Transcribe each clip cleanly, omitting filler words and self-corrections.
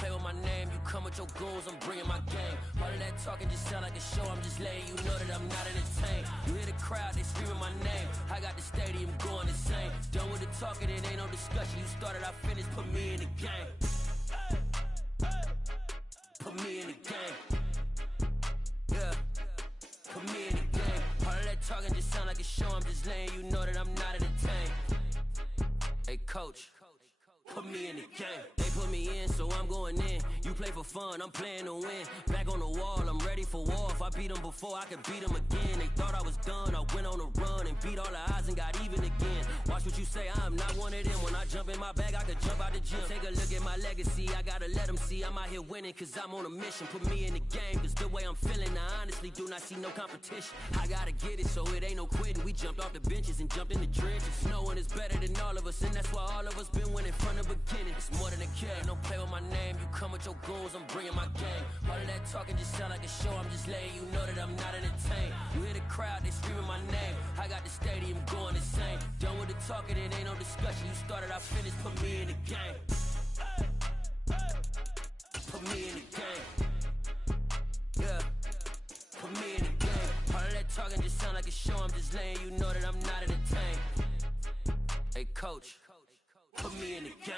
play with my name. You come with your goons, I'm bringing my game. All of that talking just sound like a show. I'm just letting you know that I'm not entertained. You hear the crowd, they screaming my name. I got the stadium going insane. Done with the talking, it ain't no discussion. You started, I finished, put me in the game. Put me in the game. Yeah. Put me in the game. All of that talking just sound like a show. I'm just letting you know that I'm not entertained. Hey, coach. Put me in the game. They put me in, so I'm going in. You play for fun, I'm playing to win. Back on the wall, I'm ready for war. If I beat them before, I could beat them again. They thought I was done, I went on a run and beat all the odds and got even again. Watch what you say, I'm not one of them. When I jump in my bag, I could jump out the gym. Take a look at my legacy, I gotta let them see I'm out here winning, cause I'm on a mission. Put me in the game, cause the way I'm feeling, I honestly do not see no competition. I gotta get it, so it ain't no quitting. We jumped off the benches and jumped in the trenches. No one is better than all of us, and that's why all of us been winning from the beginning. It's more than a kid, don't play with my name. You come with your goons, I'm bringing my game. All of that talking just sound like a show. I'm just letting you know that I'm not entertained. You hear the crowd, they screaming my name. I got the stadium going insane. Done with the talking, it ain't no discussion. You started, I finished, put me in the game. Put me in the game. Yeah. Put me in the game. All of that talking just sound like a show. I'm just letting you know that I'm not entertained. Hey, coach. Put me in the game.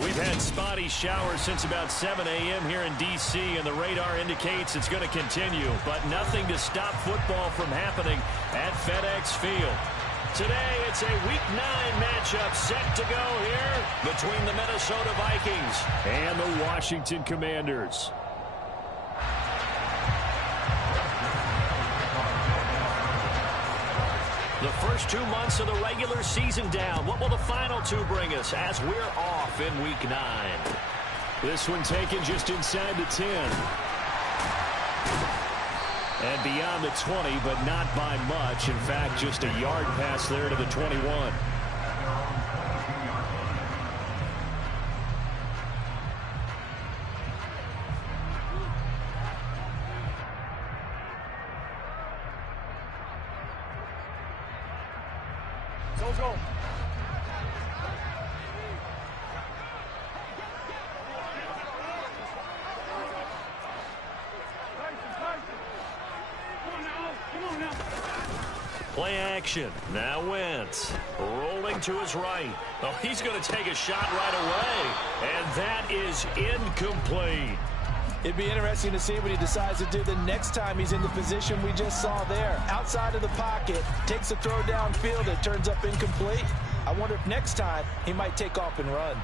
We've had spotty showers since about 7 a.m. here in D.C., and the radar indicates it's going to continue, but nothing to stop football from happening at FedEx Field. Today, it's a Week 9 matchup set to go here between the Minnesota Vikings and the Washington Commanders. The first 2 months of the regular season down. What will the final 2 bring us as we're off in Week 9? This one taken just inside the 10. And beyond the 20, but not by much. In fact, just a yard pass there to the 21. Let's go. Play action. Now Wentz. Rolling to his right. Oh, he's going to take a shot right away. And that is incomplete. It'd be interesting to see what he decides to do the next time he's in the position we just saw there. Outside of the pocket, takes a throw downfield, it turns up incomplete. I wonder if next time he might take off and run.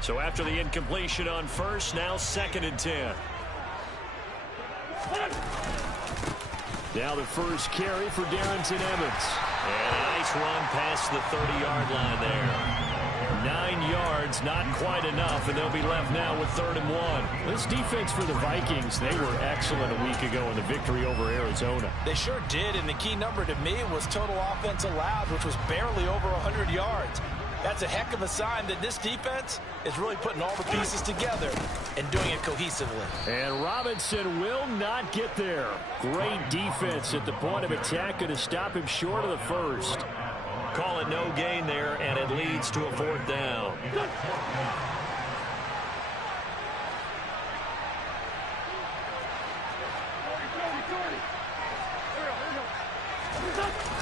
So after the incompletion on first, now 2nd and 10. Now the first carry for Darrington Evans. And a nice run past the 30-yard line there. 9 yards, not quite enough, and they'll be left now with 3rd and 1. This defense for the Vikings, they were excellent a week ago in the victory over Arizona. They sure did, and the key number to me was total offense allowed, which was barely over 100 yards. That's a heck of a sign that this defense is really putting all the pieces together and doing it cohesively. And Robinson will not get there. Great defense at the point of attack, going to stop him short of the first. Call it no gain there, and it leads to a 4th down.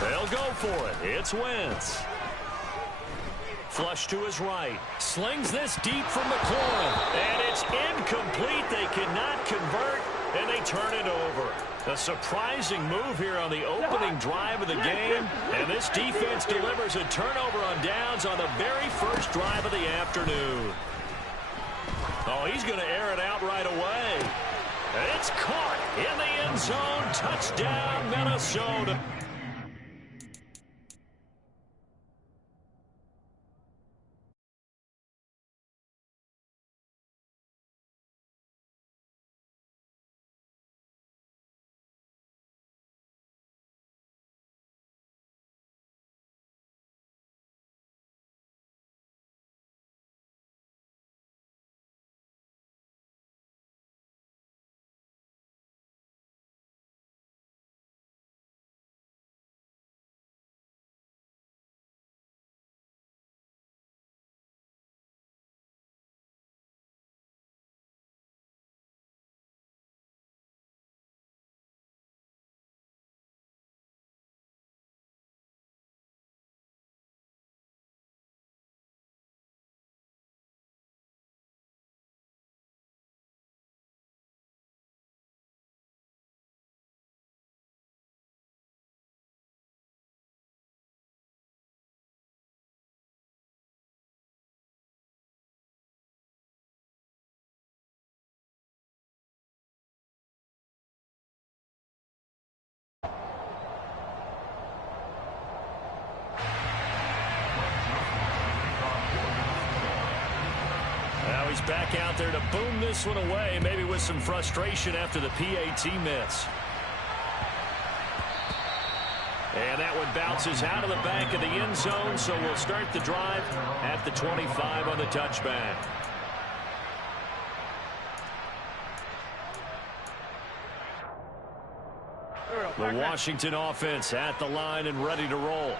They'll go for it. It's Wentz. Flush to his right. Slings this deep from McLaurin. And it's incomplete. They cannot convert, and they turn it over. A surprising move here on the opening drive of the game. And this defense delivers a turnover on downs on the very first drive of the afternoon. Oh, he's going to air it out right away. And it's caught in the end zone. Touchdown, Minnesota. he's back out there to boom this one away, maybe with some frustration after the PAT miss. And that one bounces out of the back of the end zone, so we'll start the drive at the 25 on the touchback. The Washington offense at the line and ready to roll.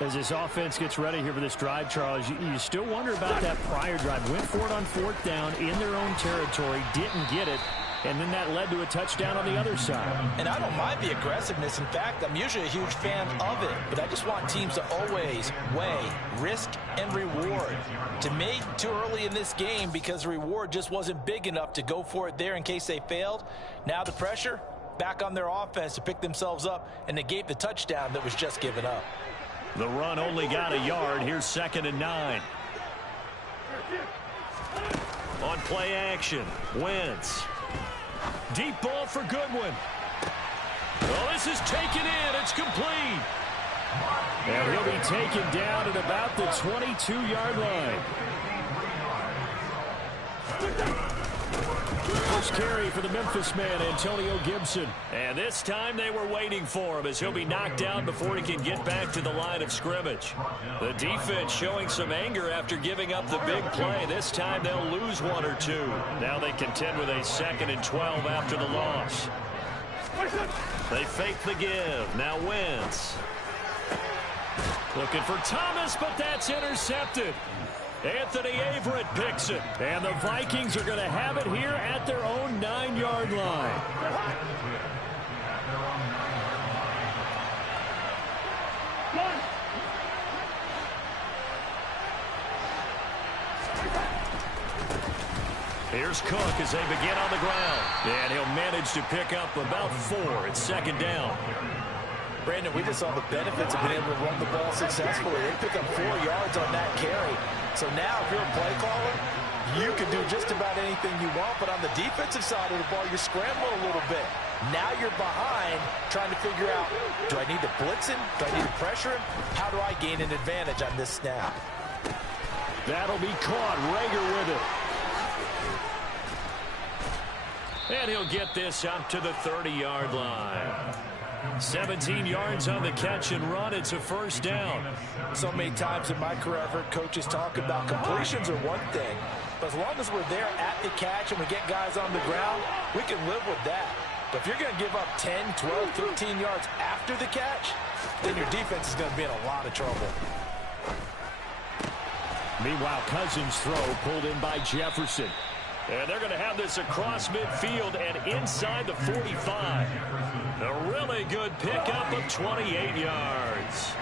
As this offense gets ready here for this drive, Charles, you still wonder about that prior drive. Went for it on 4th down in their own territory, didn't get it, and then that led to a touchdown on the other side. And I don't mind the aggressiveness. In fact, I'm usually a huge fan of it, but I just want teams to always weigh risk and reward. To me, too early in this game because the reward just wasn't big enough to go for it there in case they failed. Now the pressure back on their offense to pick themselves up and negate the touchdown that was just given up. The run only got a yard. Here's 2nd and 9. On play action, Wentz. Deep ball for Goodwin. Well, this is taken in. It's complete. And he'll be taken down at about the 22-yard line. First carry for the Memphis man, Antonio Gibson. And this time they were waiting for him as he'll be knocked down before he can get back to the line of scrimmage. The defense showing some anger after giving up the big play. This time they'll lose 1 or 2. Now they contend with a 2nd and 12 after the loss. They fake the give. Now Wentz. Looking for Thomas, but that's intercepted. Anthony Averett picks it. And the Vikings are going to have it here at their own 9-yard line. Here's Cook as they begin on the ground. And he'll manage to pick up about 4. It's 2nd down. Brandon, we just saw the benefits of being able to run the ball successfully. They pick up 4 yards on that carry. So now if you're a play caller, you can do just about anything you want. But on the defensive side of the ball, you're scrambling a little bit. Now you're behind trying to figure out, do I need to blitz him? Do I need to pressure him? How do I gain an advantage on this snap? That'll be caught. Rager with it. And he'll get this out to the 30-yard line. 17 yards on the catch and run. It's a 1st down. So many times in my career, I've heard coaches talk about completions are one thing, but as long as we're there at the catch and we get guys on the ground, we can live with that. But if you're going to give up 10, 12, 13 yards after the catch, then your defense is going to be in a lot of trouble. Meanwhile, Cousins' throw pulled in by Jefferson. And they're going to have this across midfield and inside the 45. A really good pickup of 28 yards.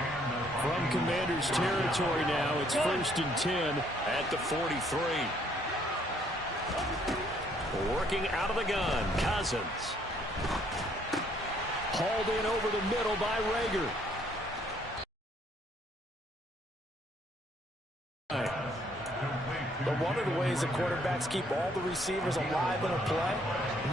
From Commander's territory now, it's 1st and 10 at the 43. Working out of the gun, Cousins. Hauled in over the middle by Rager. But one of the ways that quarterbacks keep all the receivers alive in a play,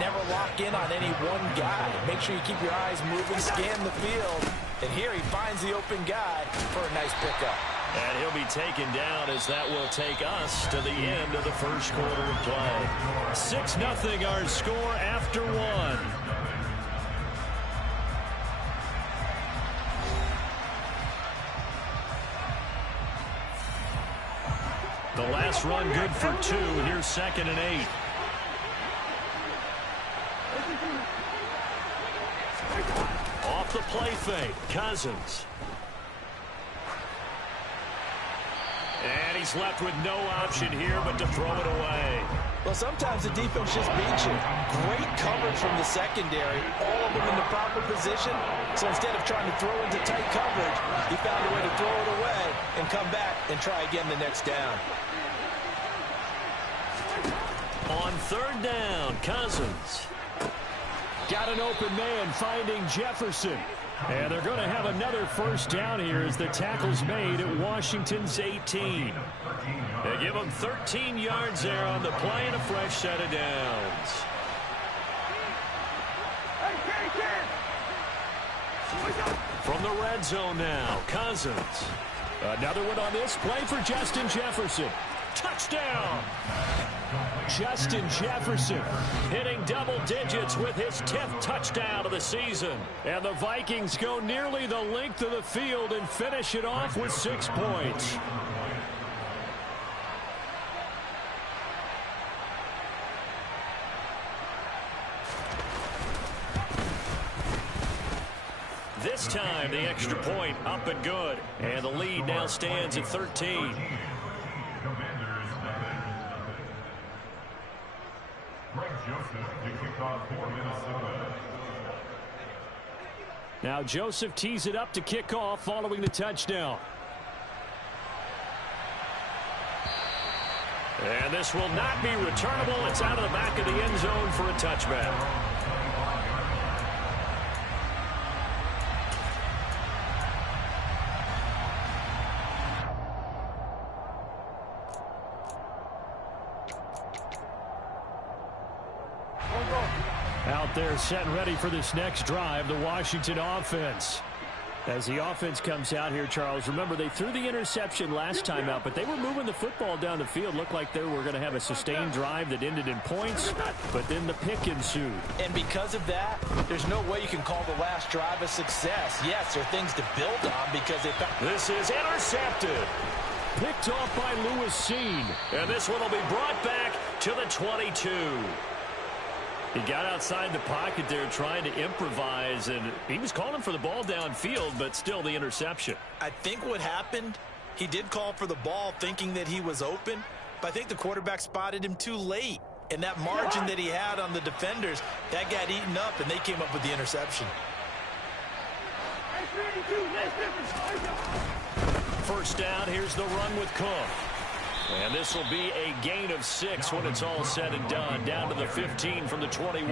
never lock in on any one guy. Make sure you keep your eyes moving, scan the field. And here he finds the open guy for a nice pickup. And he'll be taken down as that will take us to the end of the 1st quarter of play. 6-0 our score after 1. The last run good for 2. Here's 2nd and 8. Off the play fake, Cousins. And he's left with no option here but to throw it away. Well, sometimes the defense just beats you. Great coverage from the secondary, all of them in the proper position. So instead of trying to throw into tight coverage, he found a way to throw it away and come back and try again the next down. On 3rd down, Cousins. Got an open man finding Jefferson. And they're going to have another 1st down here as the tackle's made at Washington's 18. They give them 13 yards there on the play and a fresh set of downs. From the red zone now, Cousins. Another one on this play for Justin Jefferson. Touchdown! Justin Jefferson hitting double digits with his 10th touchdown of the season. And the Vikings go nearly the length of the field and finish it off with 6 points. This time, the extra point up and good. And the lead now stands at 13. Now Joseph tees it up to kick off following the touchdown. And this will not be returnable. It's out of the back of the end zone for a touchback. Out there set and ready for this next drive, the Washington offense. As the offense comes out here, Charles, remember they threw the interception last time out, but they were moving the football down the field. Looked like they were going to have a sustained drive that ended in points, but then the pick ensued. And because of that, there's no way you can call the last drive a success. Yes, there are things to build on because they... This is intercepted. Picked off by Lewis Seen. And this one will be brought back to the 22. He got outside the pocket there trying to improvise, and he was calling for the ball downfield, but still the interception. I think what happened, he did call for the ball thinking that he was open, but I think the quarterback spotted him too late. And that margin that he had on the defenders, that got eaten up, and they came up with the interception. First down, here's the run with Cook. And this will be a gain of 6 when it's all said and done. Down to the 15 from the 21.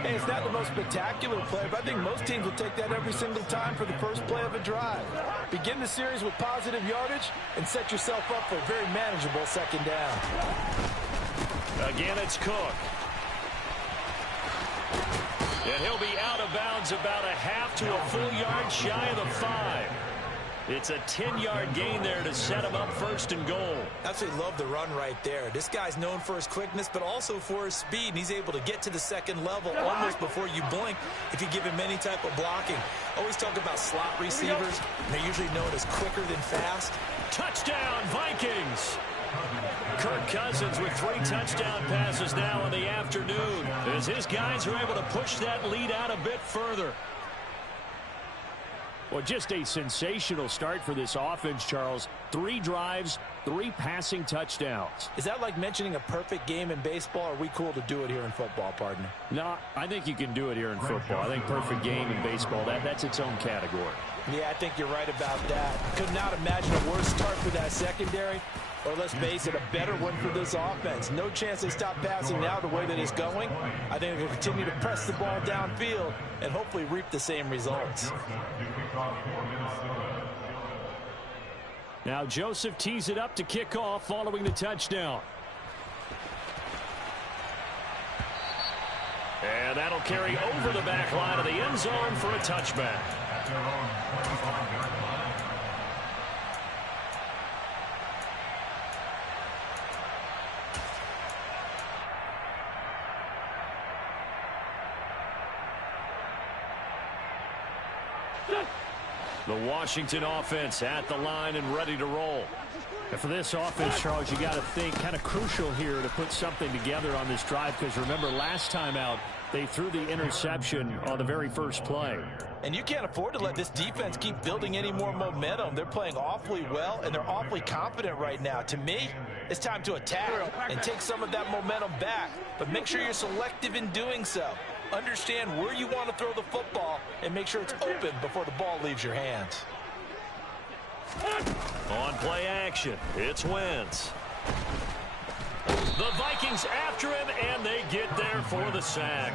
Hey, it's not the most spectacular play, but I think most teams will take that every single time for the first play of a drive. Begin the series with positive yardage and set yourself up for a very manageable second down. Again, it's Cook. And he'll be out of bounds about a half to a full yard shy of the 5. It's a 10-yard gain there to set him up first and goal. Absolutely love the run right there. This guy's known for his quickness, but also for his speed, and he's able to get to the second level almost before you blink if you give him any type of blocking. Always talk about slot receivers. They're usually known as quicker than fast. Touchdown, Vikings! Kirk Cousins with 3 touchdown passes now in the afternoon as his guys are able to push that lead out a bit further. Well, just a sensational start for this offense, Charles. 3 drives, 3 passing touchdowns. Is that like mentioning a perfect game in baseball, or are we cool to do it here in football, partner? No, I think you can do it here in football. I think perfect game in baseball, that's its own category. Yeah, I think you're right about that. Could not imagine a worse start for that secondary, or let's face it, a better one for this offense. No chance they stop passing now the way that it's going. I think they'll continue to press the ball downfield and hopefully reap the same results. Now Joseph tees it up to kick off following the touchdown. And that'll carry over the back line of the end zone for a touchback. The Washington offense at the line and ready to roll. And for this offense, Charles, you got to think kind of crucial here to put something together on this drive, because remember last time out they threw the interception on the very first play. And you can't afford to let this defense keep building any more momentum. They're playing awfully well, and they're awfully confident right now. To me, it's time to attack and take some of that momentum back, but make sure you're selective in doing so. Understand where you want to throw the football and make sure it's open before the ball leaves your hands. On play action, it's Wentz. The Vikings after him, and they get there for the sack.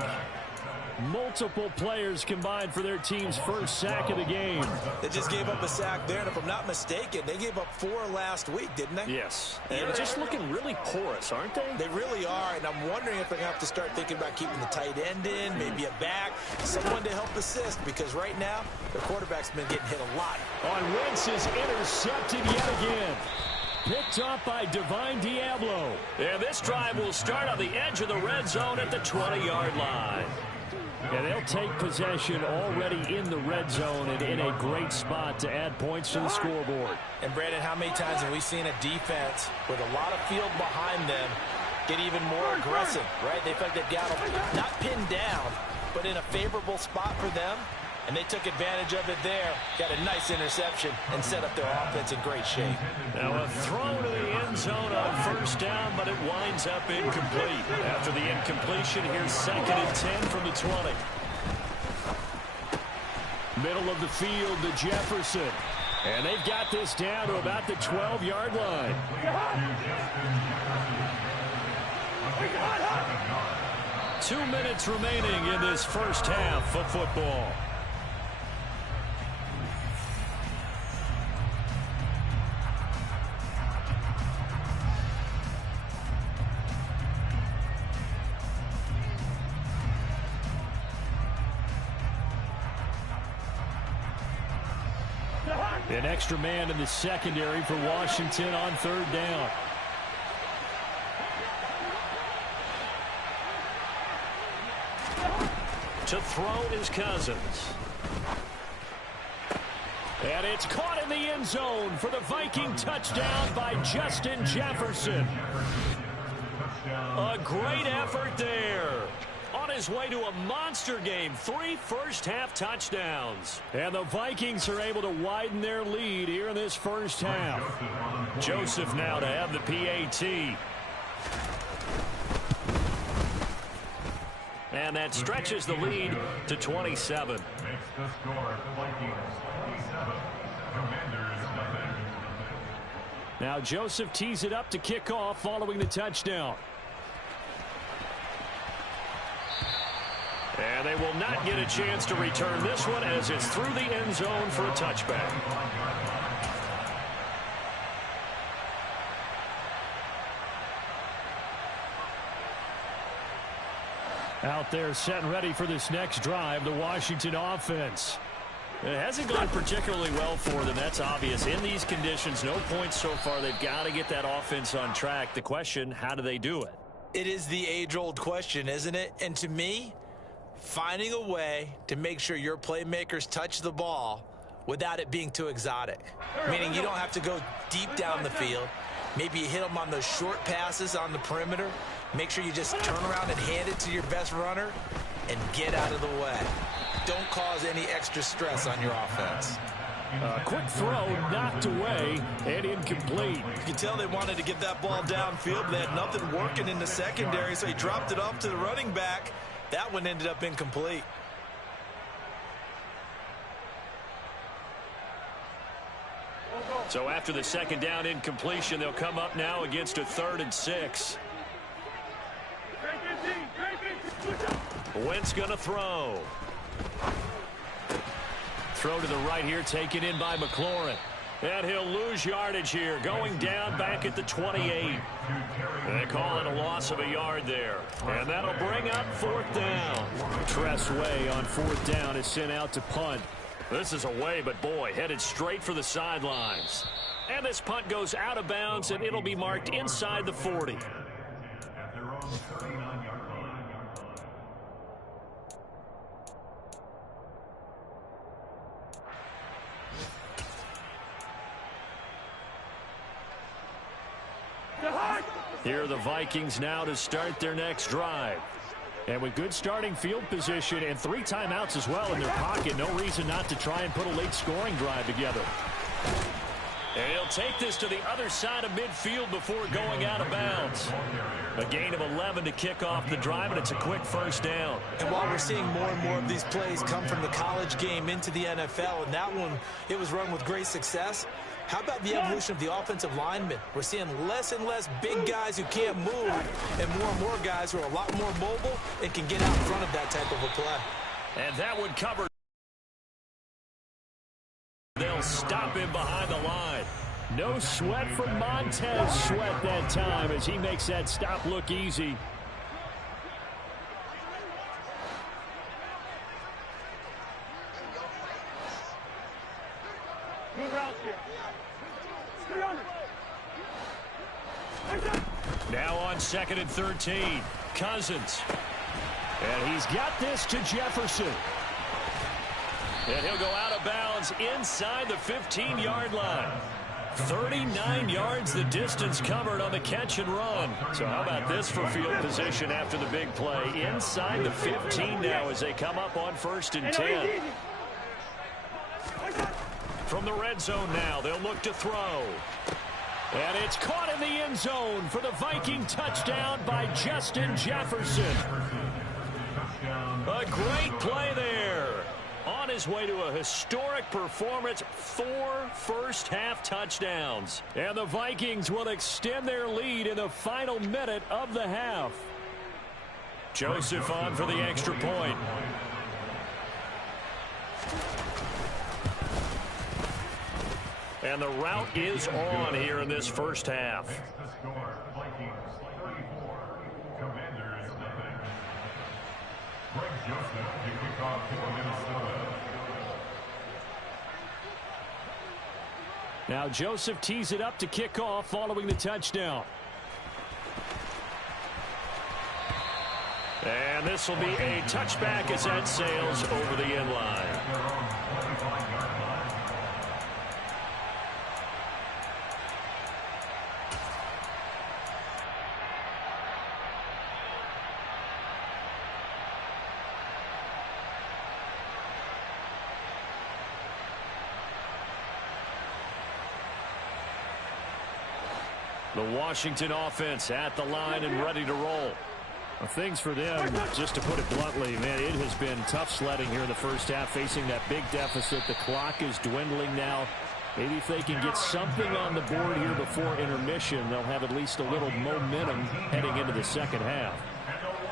Multiple players combined for their team's first sack of the game. They just gave up a sack there, and if I'm not mistaken, they gave up 4 last week, didn't they? Yes. And they're just looking really porous, aren't they? They really are, and I'm wondering if they're going to have to start thinking about keeping the tight end in, maybe a back, someone to help assist, because right now, the quarterback's been getting hit a lot. On Wentz is intercepted yet again. picked off by Divine Diablo. And this drive will start on the edge of the red zone at the 20-yard line. And they'll take possession already in the red zone and in a great spot to add points to the scoreboard. And, Brandon, how many times have we seen a defense with a lot of field behind them get even more aggressive, right? They felt they've got them not pinned down, but in a favorable spot for them, and they took advantage of it there, got a nice interception, and set up their offense in great shape. Now a throw to the end zone on first down, but it winds up incomplete. After the incompletion, here's 2nd and 10 from the 20. Middle of the field to Jefferson. And they've got this down to about the 12-yard line. 2 minutes remaining in this first half of football. An extra man in the secondary for Washington on 3rd down. To throw is Cousins. And it's caught in the end zone for the Viking touchdown by Justin Jefferson. A great effort there. On his way to a monster game, 3 first-half touchdowns. And the Vikings are able to widen their lead here in this first half. Joseph now to have the PAT. And that stretches the lead to 27. Now Joseph tees it up to kick off following the touchdown. And they will not get a chance to return this one as it's through the end zone for a touchback. Out there set and ready for this next drive, the Washington offense. It hasn't gone particularly well for them. That's obvious. In these conditions, no points so far. They've got to get that offense on track. The question, how do they do it? It is the age-old question, isn't it? And to me, finding a way to make sure your playmakers touch the ball without it being too exotic. Meaning you don't have to go deep down the field. Maybe you hit them on those short passes on the perimeter. Make sure you just turn around and hand it to your best runner and get out of the way. Don't cause any extra stress on your offense. A quick throw knocked away and incomplete. You can tell they wanted to get that ball downfield, but they had nothing working in the secondary, so he dropped it off to the running back. That one ended up incomplete. So after the 2nd down incompletion, they'll come up now against a 3rd and 6. Wentz going to throw. Throw to the right here, taken in by McLaurin. And he'll lose yardage here, going down back at the 28. They call it a loss of a yard there. And that'll bring up 4th down. Tress Way on 4th down is sent out to punt. This is away, but boy, headed straight for the sidelines. And this punt goes out of bounds, and it'll be marked inside the 40. Here are the Vikings now to start their next drive. And with good starting field position and 3 timeouts as well in their pocket, no reason not to try and put a late scoring drive together. And he'll take this to the other side of midfield before going out of bounds. A gain of 11 to kick off the drive, and it's a quick first down. And while we're seeing more and more of these plays come from the college game into the NFL, and that one, it was run with great success, how about the evolution of the offensive linemen? We're seeing less and less big guys who can't move and more guys who are a lot more mobile and can get out in front of that type of a play. And that would cover. They'll stop him behind the line. No sweat from Montez Sweat that time as he makes that stop look easy. on 2nd and 13. Cousins. And he's got this to Jefferson. And he'll go out of bounds inside the 15-yard line. 39 yards the distance covered on the catch and run. So how about this for field position after the big play? Inside the 15 now as they come up on 1st and 10. From the red zone now, they'll look to throw. And it's caught in the end zone for the Viking touchdown by Justin Jefferson. A great play there. On his way to a historic performance, 4 first-half touchdowns. And the Vikings will extend their lead in the final minute of the half. Joseph on for the extra point. And the route is on here in this first half. Now Joseph tees it up to kick off following the touchdown. And this will be a touchback as that sails over the end line. The Washington offense at the line and ready to roll. Well, things for them, just to put it bluntly, man, it has been tough sledding here in the first half, facing that big deficit. The clock is dwindling now. Maybe if they can get something on the board here before intermission, they'll have at least a little momentum heading into the second half.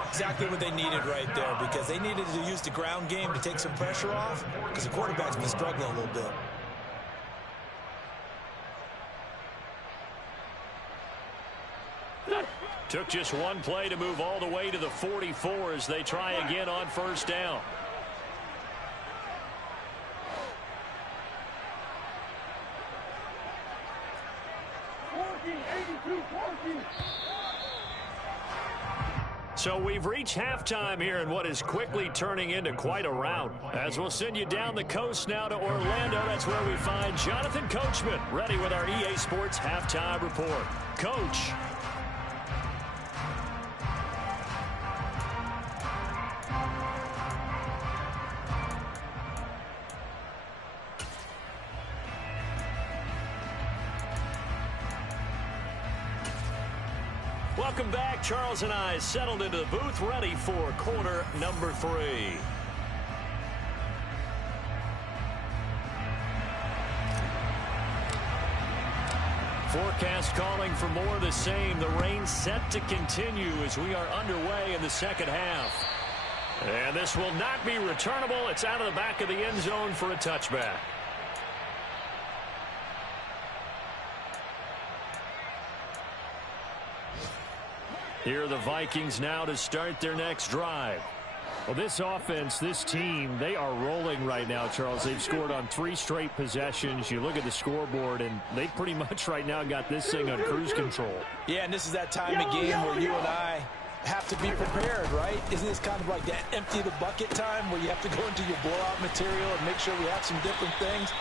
Exactly what they needed right there, because they needed to use the ground game to take some pressure off, because the quarterback's been struggling a little bit. Took just one play to move all the way to the 44 as they try again on first down. So we've reached halftime here in what is quickly turning into quite a rout. As we'll send you down the coast now to Orlando, that's where we find Jonathan Coachman ready with our EA Sports halftime report. Coach. Welcome back. Charles and I settled into the booth, ready for quarter number 3. Forecast calling for more of the same. The rain set to continue as we are underway in the second half. And this will not be returnable. It's out of the back of the end zone for a touchback. Here are the Vikings now to start their next drive. Well, this offense, this team, they are rolling right now, Charles. They've scored on 3 straight possessions. You look at the scoreboard, and they pretty much right now got this thing on cruise control. Yeah, and this is that time of game where you and I have to be prepared, right? Isn't this kind of like that empty the bucket time where you have to go into your blowout material and make sure we have some different things?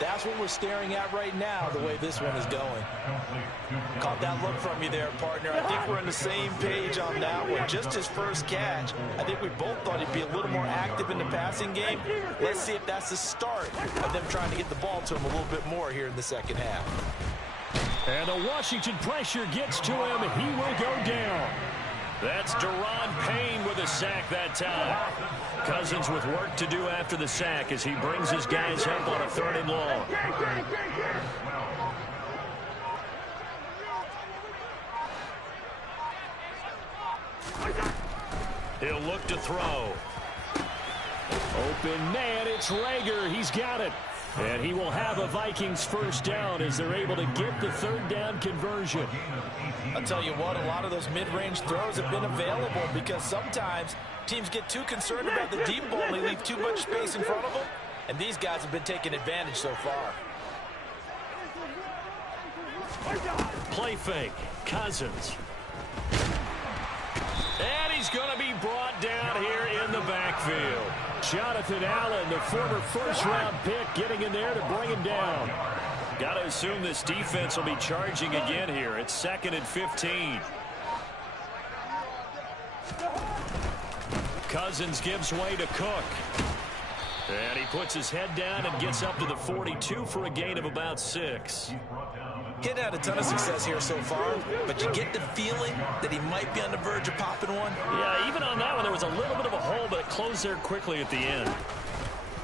That's what we're staring at right now, the way this one is going. Caught that look from you there, partner. I think we're on the same page on that one. Just his first catch. I think we both thought he'd be a little more active in the passing game. Let's see if that's the start of them trying to get the ball to him a little bit more here in the second half. And the Washington pressure gets to him. He will go down. That's Deron Payne with a sack that time. Cousins with work to do after the sack as he brings his guys up on a 3rd and long. He'll look to throw. Open man, it's Rager. He's got it. And he will have a Vikings first down as they're able to get the 3rd down conversion. I'll tell you what, a lot of those mid-range throws have been available because sometimes teams get too concerned about the deep ball and they leave too much space in front of them. And these guys have been taking advantage so far. Play fake. Cousins. he's going to be brought down here in the backfield. Jonathan Allen, the former first-round pick, getting in there to bring him down. Got to assume this defense will be charging again here. It's 2nd and 15. Cousins gives way to Cook. And he puts his head down and gets up to the 42 for a gain of about 6. He hadn't had a ton of success here so far, but you get the feeling that he might be on the verge of popping one. Yeah, even on that one, there was a little bit of a hole, but it closed there quickly at the end.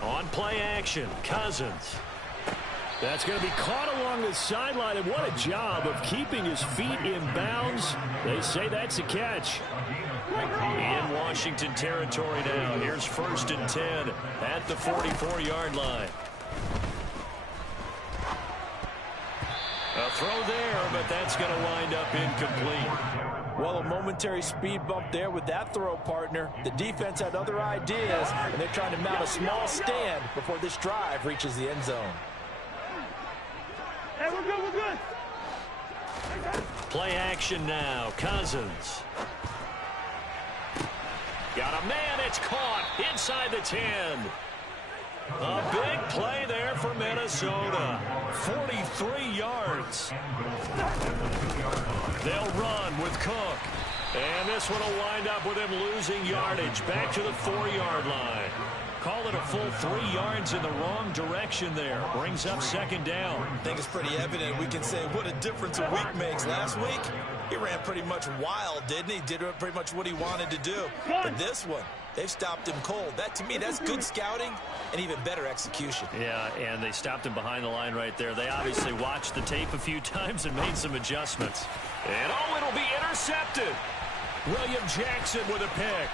On play action, Cousins. That's going to be caught along the sideline, and what a job of keeping his feet in bounds. They say that's a catch. In Washington territory now. Here's 1st and 10 at the 44-yard line. A throw there, but that's going to wind up incomplete. Well, a momentary speed bump there with that throw, partner. The defense had other ideas, and they're trying to mount a small stand before this drive reaches the end zone. Hey, we're good, we're good. Play action now. Cousins. Got a man, it's caught inside the 10. A big play there for Minnesota. 43 yards. They'll run with Cook. And this one will wind up with him losing yardage back to the 4-yard line. Call it a full 3 yards in the wrong direction there. Brings up 2nd down. I think it's pretty evident we can say what a difference a week makes. Last week, he ran pretty much wild, didn't he? Did pretty much what he wanted to do. But this one, they've stopped him cold. That, to me, that's good scouting and even better execution. Yeah, and they stopped him behind the line right there. They obviously watched the tape a few times and made some adjustments. And oh, it'll be intercepted. William Jackson with a pick.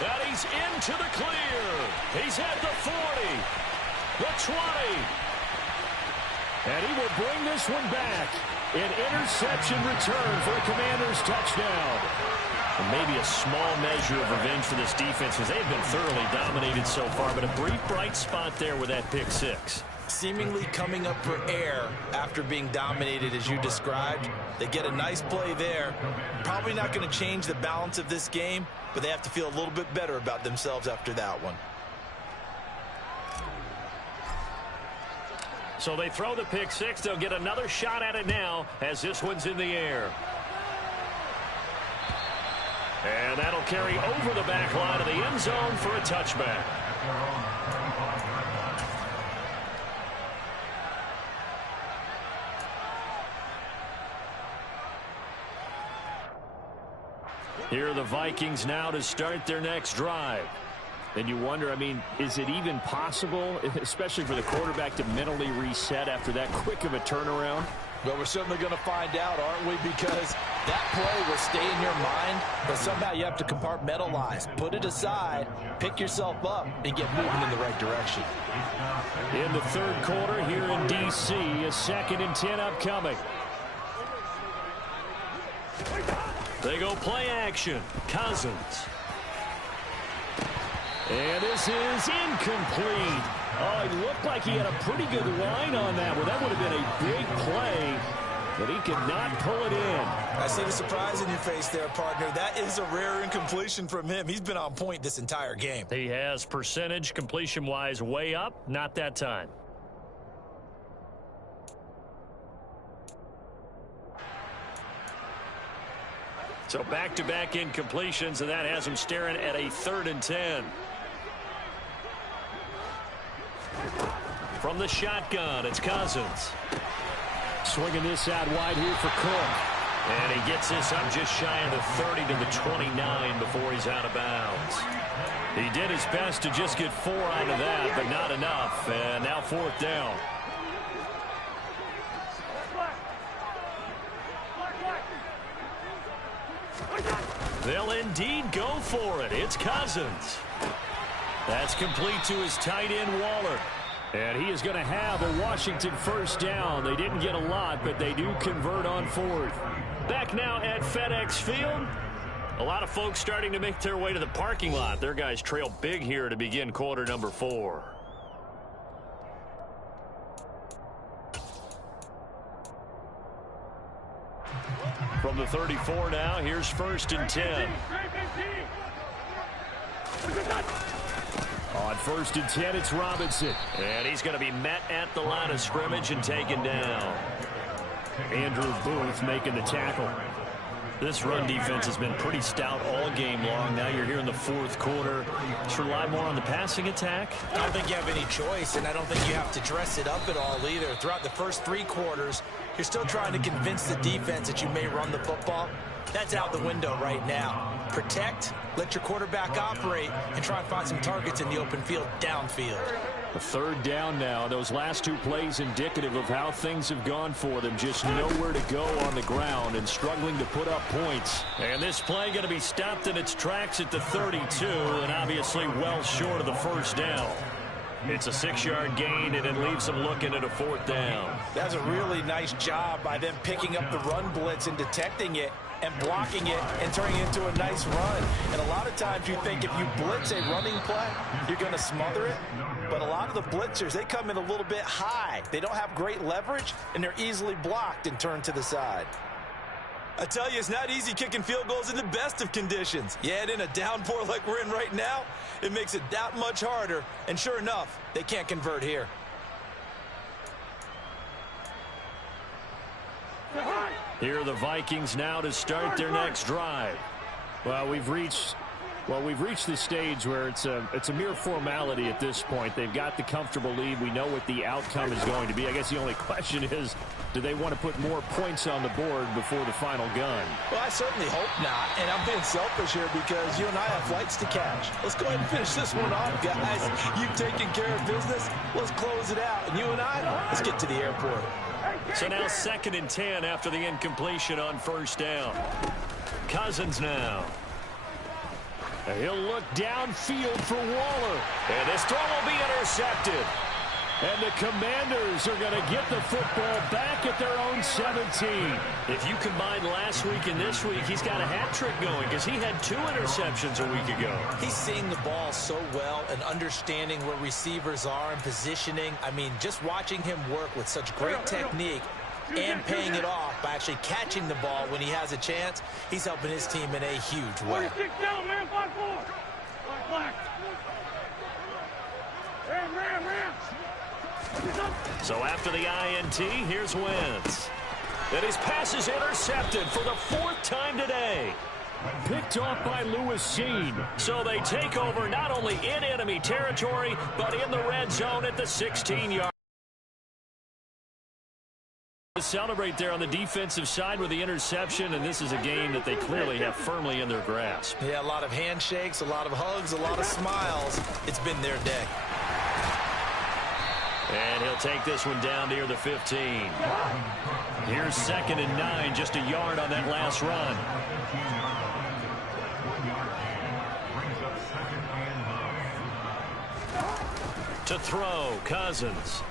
And he's into the clear. He's at the 40, the 20. And he will bring this one back. An interception return for a Commanders touchdown. And maybe a small measure of revenge for this defense because they've been thoroughly dominated so far, but a brief bright spot there with that pick 6. Seemingly coming up for air after being dominated as you described. They get a nice play there. Probably not going to change the balance of this game, but they have to feel a little bit better about themselves after that one. So they throw the pick 6. They'll get another shot at it now as this one's in the air. And that'll carry over the back line of the end zone for a touchback. Here are the Vikings now to start their next drive. And you wonder, I mean, is it even possible, especially for the quarterback, to mentally reset after that quick of a turnaround? Well, we're certainly going to find out, aren't we? Because that play will stay in your mind, but somehow you have to compartmentalize. Put it aside, pick yourself up, and get moving in the right direction. In the 3rd quarter here in D.C., a 2nd and 10 upcoming. They go play action. Cousins. And this is incomplete. Oh, it looked like he had a pretty good line on that one. That would have been a big play, but he could not pull it in. I see the surprise in your face there, partner. That is a rare incompletion from him. He's been on point this entire game. He has percentage completion-wise way up. Not that time. So back-to-back incompletions, and that has him staring at a 3rd and 10. From the shotgun, it's Cousins. Swinging this out wide here for Cook. And he gets this up just shy of the 30 to the 29 before he's out of bounds. He did his best to just get 4 out of that, but not enough. And now 4th down. They'll indeed go for it. It's Cousins. That's complete to his tight end, Waller. And he is going to have a Washington 1st down. They didn't get a lot, but they do convert on 4th. Back now at FedEx Field. A lot of folks starting to make their way to the parking lot. Their guys trail big here to begin quarter number 4. From the 34 now, here's 1st and 10. On 1st and 10, it's Robinson. And he's going to be met at the line of scrimmage and taken down. Andrew Booth making the tackle. This run defense has been pretty stout all game long. Now you're here in the 4th quarter. Should rely more on the passing attack? I don't think you have any choice, and I don't think you have to dress it up at all either. Throughout the first 3 quarters, you're still trying to convince the defense that you may run the football. That's out the window right now. Protect, let your quarterback operate, and try and find some targets in the open field downfield. A 3rd down now. Those last 2 plays indicative of how things have gone for them. Just nowhere to go on the ground and struggling to put up points. And this play going to be stopped in its tracks at the 32, and obviously well short of the 1st down. It's a 6-yard gain, and it leaves them looking at a 4th down. That's a really nice job by them picking up the run blitz and detecting it and blocking it and turning it into a nice run. And a lot of times you think if you blitz a running play, you're going to smother it. But a lot of the blitzers, they come in a little bit high. They don't have great leverage, and they're easily blocked and turned to the side. I tell you, it's not easy kicking field goals in the best of conditions. Yeah, and in a downpour like we're in right now, it makes it that much harder. And sure enough, they can't convert here. Here are the Vikings now to start their next drive. Well, we've reached the stage where it's a mere formality at this point. They've got the comfortable lead. We know what the outcome is going to be. I guess the only question is, do they want to put more points on the board before the final gun? Well, I certainly hope not. And I'm being selfish here because you and I have flights to catch. Let's go ahead and finish this one off, guys. You've taken care of business. Let's close it out. And you and I, let's get to the airport. So now 2nd and 10 after the incompletion on 1st down. Cousins now. He'll look downfield for Waller. And this throw will be intercepted. And the Commanders are going to get the football back at their own 17. If you combine last week and this week, he's got a hat trick going because he had 2 interceptions a week ago. He's seeing the ball so well and understanding where receivers are and positioning. I mean, just watching him work with such great technique and paying it off by actually catching the ball when he has a chance, he's helping his team in a huge way. So after the INT, here's Wentz. And his pass is intercepted for the 4th time today. Picked off by Lewis Sheen. So they take over not only in enemy territory, but in the red zone at the 16-yard. To celebrate there on the defensive side with the interception, and this is a game that they clearly have firmly in their grasp. Yeah, a lot of handshakes, a lot of hugs, a lot of smiles. It's been their day. And he'll take this one down near the 15. Here's 2nd and 9, just a yard on that last run. To throw, Cousins.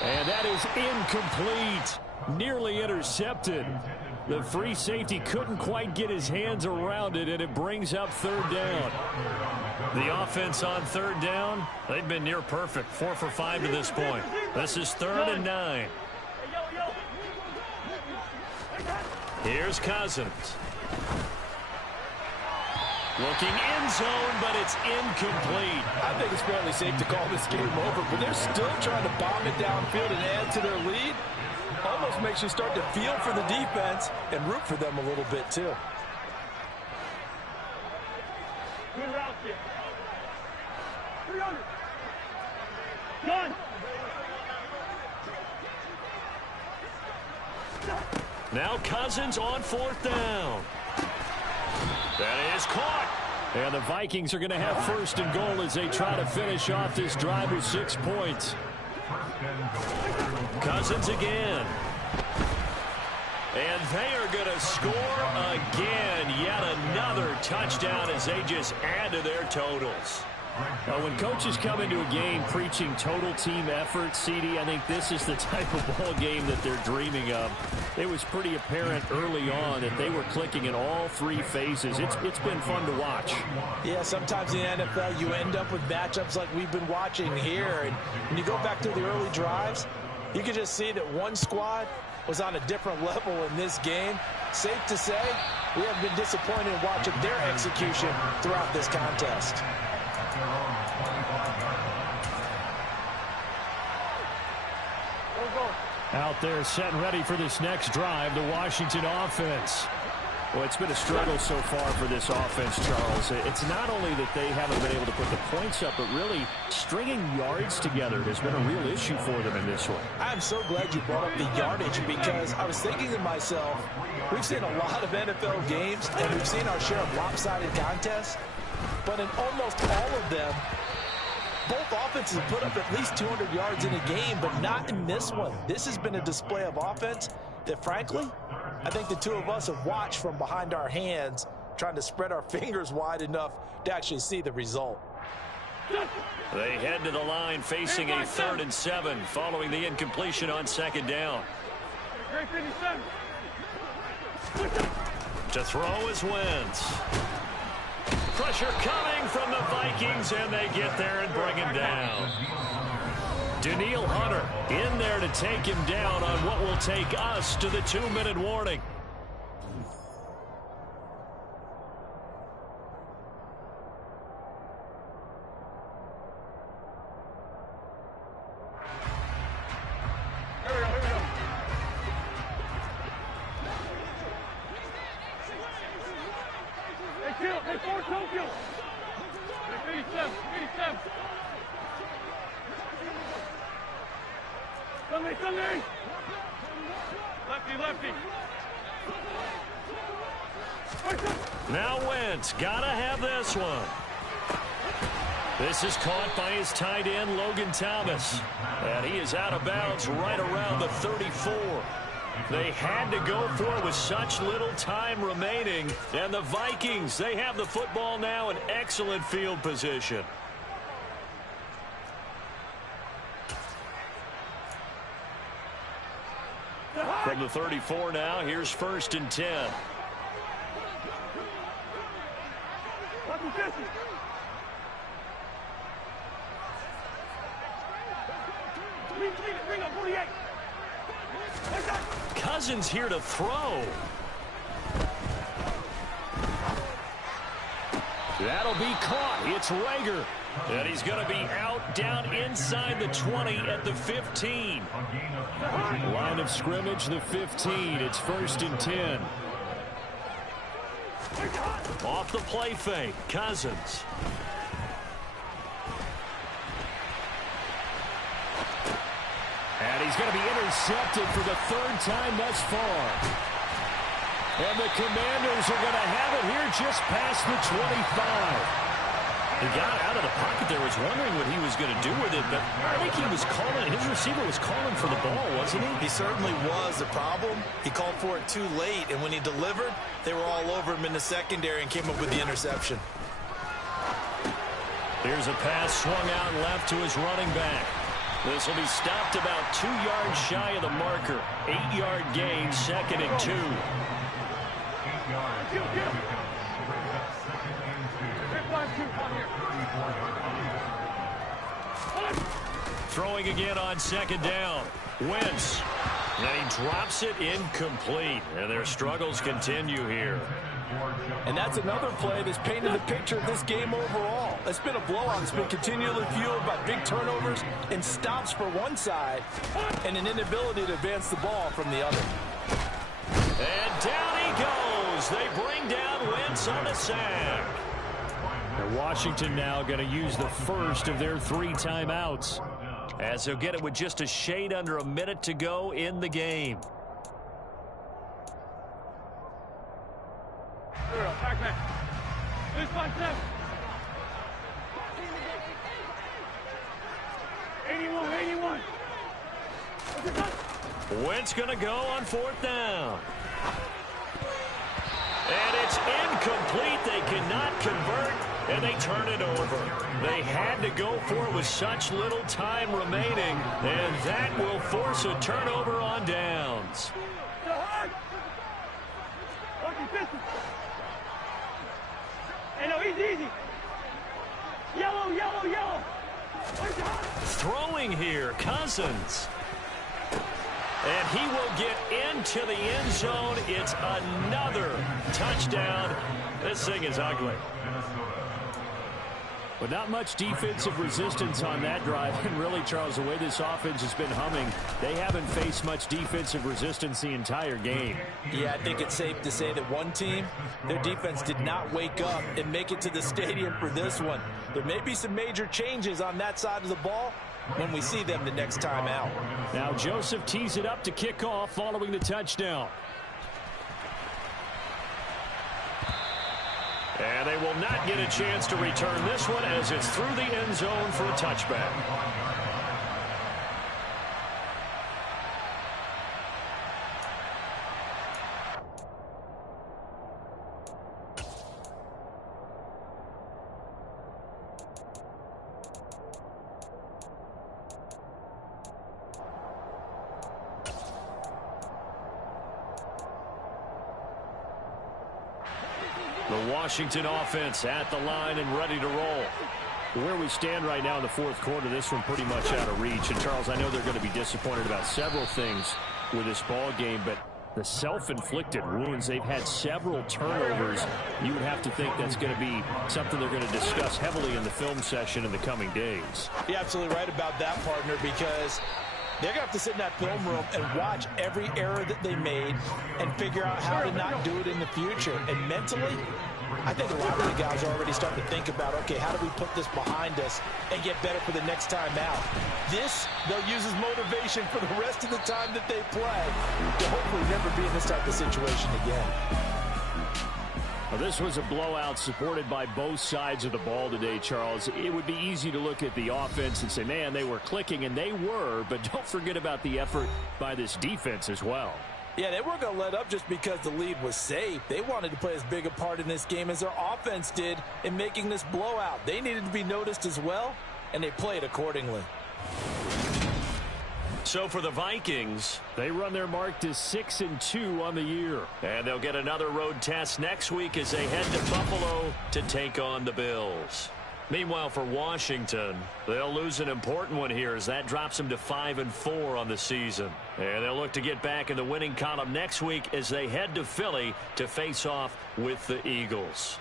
And that is incomplete. Nearly intercepted. The free safety couldn't quite get his hands around it, and it brings up 3rd down. The offense on 3rd down, they've been near perfect. 4 for 5 to this point. This is 3rd and 9. Here's Cousins. Looking end zone, but it's incomplete. I think it's fairly safe to call this game over, but they're still trying to bomb it downfield and add to their lead. Almost makes you start to feel for the defense and root for them a little bit, too. Now Cousins on 4th down. That is caught. And the Vikings are going to have 1st and goal as they try to finish off this drive with 6 points. Cousins again. And they are going to score again. Yet another touchdown as they just add to their totals. When coaches come into a game preaching total team effort, CD, I think this is the type of ball game that they're dreaming of. It was pretty apparent early on that they were clicking in all 3 phases. It's been fun to watch. Yeah, sometimes in the NFL you end up with matchups like we've been watching here. And when you go back to the early drives, you can just see that one squad was on a different level in this game. Safe to say, we have been disappointed in watching their execution throughout this contest. Out there set and ready for this next drive, the Washington offense. Well, it's been a struggle so far for this offense, Charles. It's not only that they haven't been able to put the points up, but really stringing yards together has been a real issue for them in this one. I'm so glad you brought up the yardage, because I was thinking to myself, we've seen a lot of NFL games, and we've seen our share of lopsided contests, but in almost all of them, both offenses have put up at least 200 yards in a game, but not in this one. This has been a display of offense that, frankly, I think the two of us have watched from behind our hands, trying to spread our fingers wide enough to actually see the result. They head to the line facing a 3rd and 7 following the incompletion on 2nd down. To throw is Wentz. Pressure coming from the Vikings, and they get there and bring him down. Daniil Hunter in there to take him down on what will take us to the 2-minute warning. Now Wentz, gotta have this one. This is caught by his tight end, Logan Thomas. And he is out of bounds right around the 34. They had to go for it with such little time remaining. And the Vikings, they have the football now in excellent field position. From the 34 now, here's 1st and 10. Cousins here to throw. That'll be caught. It's Rager. And he's going to be out down inside the 20 at the 15. Line of scrimmage, the 15. It's 1st and 10. Off the play fake, Cousins. And he's going to be intercepted for the 3rd time thus far. And the Commanders are going to have it here just past the 25. He got out of the pocket there, was wondering what he was going to do with it, but I think he was calling, his receiver was calling for the ball, wasn't he? He certainly was. The problem, he called for it too late, and when he delivered, they were all over him in the secondary and came up with the interception. Here's a pass swung out left to his running back. This will be stopped about 2 yards shy of the marker. 8-yard gain, 2nd and 2. Throwing again on 2nd down. Wentz. And he drops it incomplete. And their struggles continue here. And that's another play that's painted the picture of this game overall. It's been a blowout. It's been continually fueled by big turnovers and stops for one side and an inability to advance the ball from the other. And down he goes. They bring down Wentz on a sack. And Washington now going to use the first of their 3 timeouts, as they'll get it with just a shade under a minute to go in the game. Wentz going to go on 4th down. And it's incomplete. They cannot convert, and they turn it over. They had to go for it with such little time remaining, and that will force a turnover on downs. Hey, no, easy. Yellow. Throwing here, Cousins. And he will get into the end zone. It's another touchdown. This thing is ugly. But not much defensive resistance on that drive. And really, Charles, the way this offense has been humming, they haven't faced much defensive resistance the entire game. Yeah, I think it's safe to say that one team, their defense did not wake up and make it to the stadium for this one. There may be some major changes on that side of the ball when we see them the next time out. Now Joseph tees it up to kick off following the touchdown. And they will not get a chance to return this one as it's through the end zone for a touchback. The Washington offense at the line and ready to roll. Where we stand right now in the fourth quarter, this one pretty much out of reach. And, Charles, I know they're going to be disappointed about several things with this ball game, but the self-inflicted wounds, they've had several turnovers. You would have to think that's going to be something they're going to discuss heavily in the film session in the coming days. You're absolutely right about that, partner, because they're going to have to sit in that film room and watch every error that they made and figure out how to not do it in the future. And mentally, I think a lot of the guys are already starting to think about, okay, how do we put this behind us and get better for the next time out? This, they'll use as motivation for the rest of the time that they play to hopefully never be in this type of situation again. Well, this was a blowout supported by both sides of the ball today, Charles. It would be easy to look at the offense and say, man, they were clicking, and they were, but don't forget about the effort by this defense as well. Yeah, they weren't going to let up just because the lead was safe. They wanted to play as big a part in this game as their offense did in making this blowout. They needed to be noticed as well, and they played accordingly. So for the Vikings, they run their mark to 6-2 on the year. And they'll get another road test next week as they head to Buffalo to take on the Bills. Meanwhile, for Washington, they'll lose an important one here as that drops them to 5-4 on the season. And they'll look to get back in the winning column next week as they head to Philly to face off with the Eagles.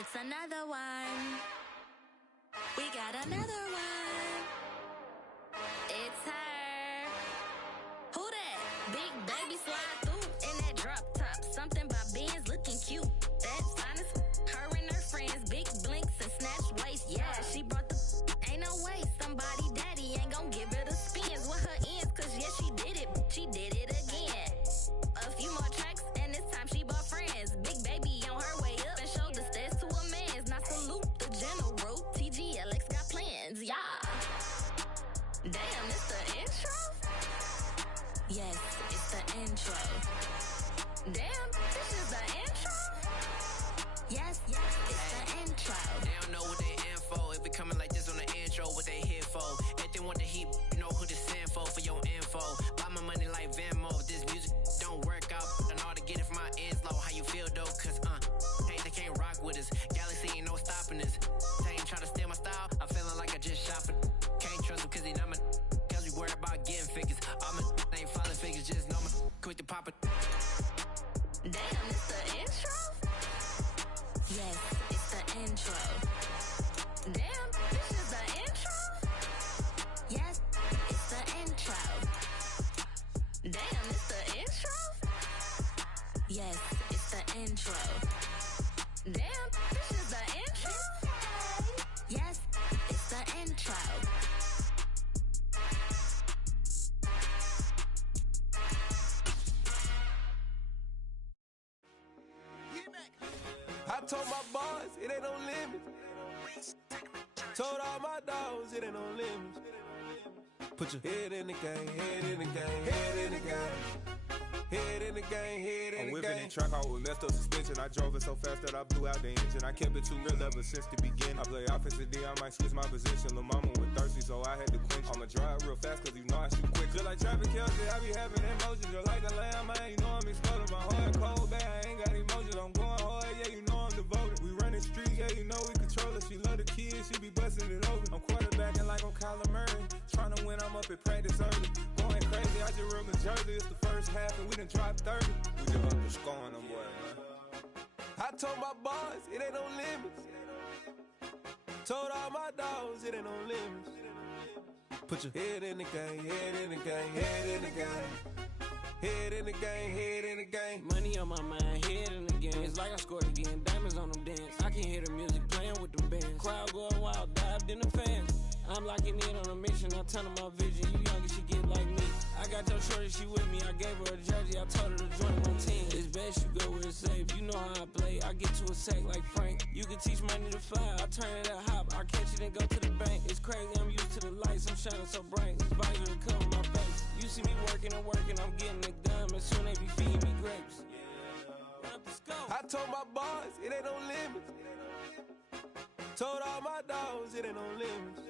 It's another one. We got another one. It's her. Who that? Big baby slide through in that drop top. Something by Benz looking cute. That's honest. Her and her friends, big blinks and snatch waist. Yeah, she brought the. Ain't no way somebody daddy ain't gon' give her the spins with her ends. Cause yeah, she did it. She did it again. A few more tracks and this time she bought friends. Big baby on her way up and showed the stairs to a man's. Now salute the general. TGLX got plans, yeah. Damn, it's the intro? Yes, it's the intro. Damn, this is the intro? Yes, it's the intro. They don't know what they in for. If we coming like this on the intro, what they here for? If they want the heat, you know who to send for your info. Buy my money like Venmo. If this music don't work out, I know how to get it from my ends low. How you feel though? Cause hey, they can't rock with us. Galaxy ain't no stopping this. They ain't trying to steal my style. I'm feeling like I just shot for. Can't trust him cause he not my. Cause we worry about getting figures. All my ain't falling figures, just know my quick to pop it. Damn, it's the intro? Yes, it's the intro. Damn, this is the intro? Yes, it's the intro. Damn, it's the intro? Yes, it's the intro. Damn, this is the intro? Yes, it's the intro. I told my boys it ain't no limits. Told all my dogs it ain't no limits. Put your head in the game, head in the game, head in the game. Head in the game, head in the game. I'm whipping in track out with messed up suspension. I drove it so fast that I blew out the engine. I kept it too real ever since the beginning. I play offensive D, I might switch my position. Lil' mama was thirsty, so I had to quench. I'ma drive real fast, cause you know I shoot quick. Just like traffic Kelsey, I be having emotions. Just like a lamb, man, you know I'm exploding. My heart cold, bad, I ain't got emotions. I'm going hard, yeah, you know I'm devoted. We running streets, yeah, you know we control it. She love the kids, she be busting it over. I'm quarterbacking like I'm Kyler Murray. Trying to win, I'm up at practice early. Going crazy, I just rub the jersey. It's the first half, and we done dropped 30. We just up the scoring them, boy, man. I told my boys it ain't no limits. Told all my dogs it ain't no limits. Put your head in the game, head in the game, head in the game. Head in the game, head in the game. Money on my mind, head in the game. It's like I scored again, diamonds on them dance. I can hear the music playing with them bands. Crowd going wild, dived in the fans. I'm locking in on a mission, I tell her my vision. You young and she get like me. I got your shorty, she with me. I gave her a jersey, I told her to join my team. It's best you go where it's safe. You know how I play. I get to a sack like Frank. You can teach money to fly. I turn it up hop. I catch it and go to the bank. It's crazy, I'm used to the lights. I'm shining so bright. This visor will cover my face. You see me working and working. I'm getting it done. And soon they be feeding me grapes. I told my boys it ain't no limits. Told all my dogs it ain't no limits.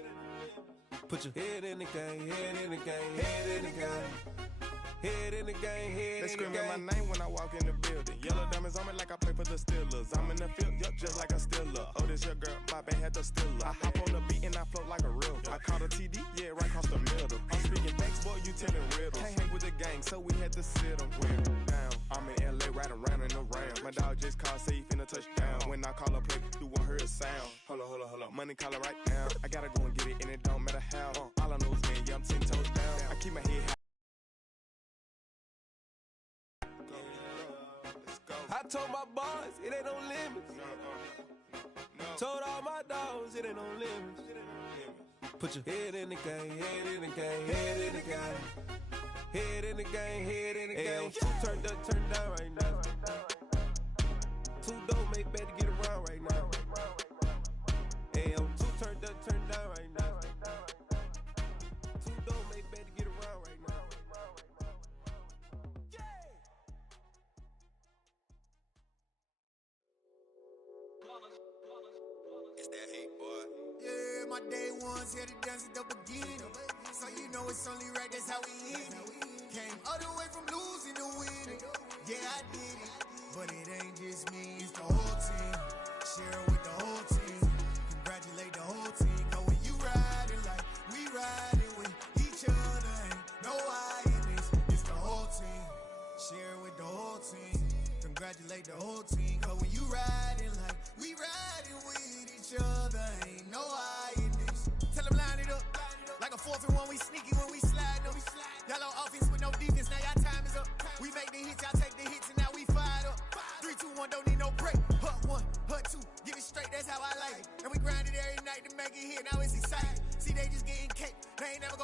Put your head in the game, head in the game, head in the game. Head in the game, head in the game. They screaming my name when I walk in the building. Yellow diamonds on me like I play for the Steelers. I'm in the field, yup, just like a Steeler. Oh, this your girl, my band had the Steeler. I hop on the beat and I float like a river. I caught a TD, yeah, right across the middle. I'm speaking thanks, boy, you telling riddles. Can't hang with the gang, so we had to sit them down. I'm in LA, right around in the round. My dog just called, say he finna touchdown. When I call a play, you won't hear a sound. Hold up, money call it right now. I gotta go and get it, and it don't matter how. All I know is when, yeah, I'm 10 toes down. I keep my head high. I told my boys it ain't no limits. Told all my dogs it ain't no limits. Put your head in the game, head in the game, head in the game. Head in the game, head in the game. Two turned up, turned down right now. Two don't make better get around right now. Hey, I'm two turned up, turned down right now. Two don't make better get around right now. It's that hate, boy. Yeah, my day ones here to dance at the beginning. So you know it's only right, that's how we hit it. Came all the way from losing to winning. Yeah, I did it. But it ain't just me, it's the whole team. Share it with the whole team. Congratulate the whole team. Cause when you riding like we riding with each other, ain't no I in this. It's the whole team. Share it with the whole team. Congratulate the whole team. Cause when you riding like we riding.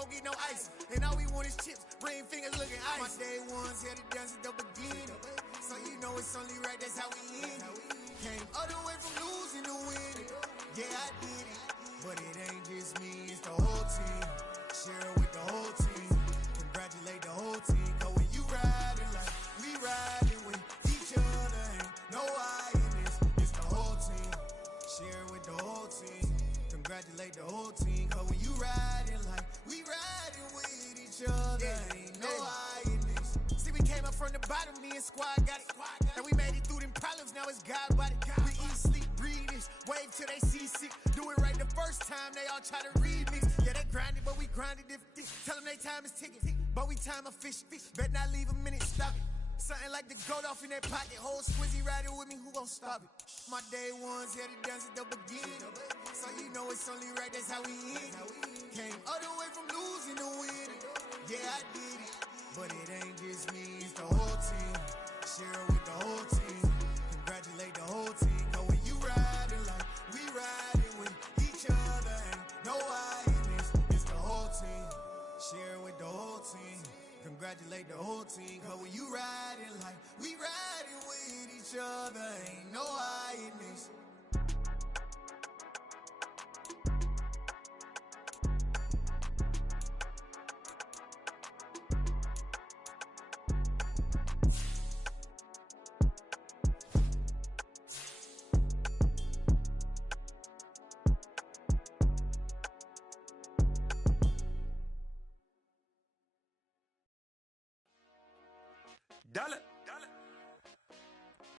don't get no ice. And all we want is chips, ring fingers looking ice. My day ones here to dance at the beginning. So you know it's only right, that's how we end it. Came all the way from losing to winning. Yeah, I did it. But it ain't just me, it's the whole team. Share it with the whole team. Congratulate the whole team. Cause when you riding like we riding with each other, ain't no I in this. It's the whole team. Share it with the whole team. Congratulate the whole team. Cause when you riding like we riding with each other, ain't no I in this. See, we came up from the bottom, me and squad got it. And we made it through them problems, now it's God body. We eat, sleep, breathe this, wave till they see sick. Do it right the first time, they all try to remix. Yeah, they grinded, but we grinded different. Tell them they time is ticking, but we time efficient. Bet not leave a minute, stop it. Something like the goat off in that pocket. Whole Swizzy riding with me, who gon' stop it? My day ones here to dance at the beginning. So you know it's only right, that's how we end it. Came all the way from losing to winning. Yeah, I did it. But it ain't just me, it's the whole team. Share it with the whole team. Congratulate the whole team. Cause when you riding like we riding with each other, ain't no I in this. It's the whole team. Share it with the whole team. Congratulate the whole team. Cause when you riding like we riding with each other, ain't no I in this. Dollar.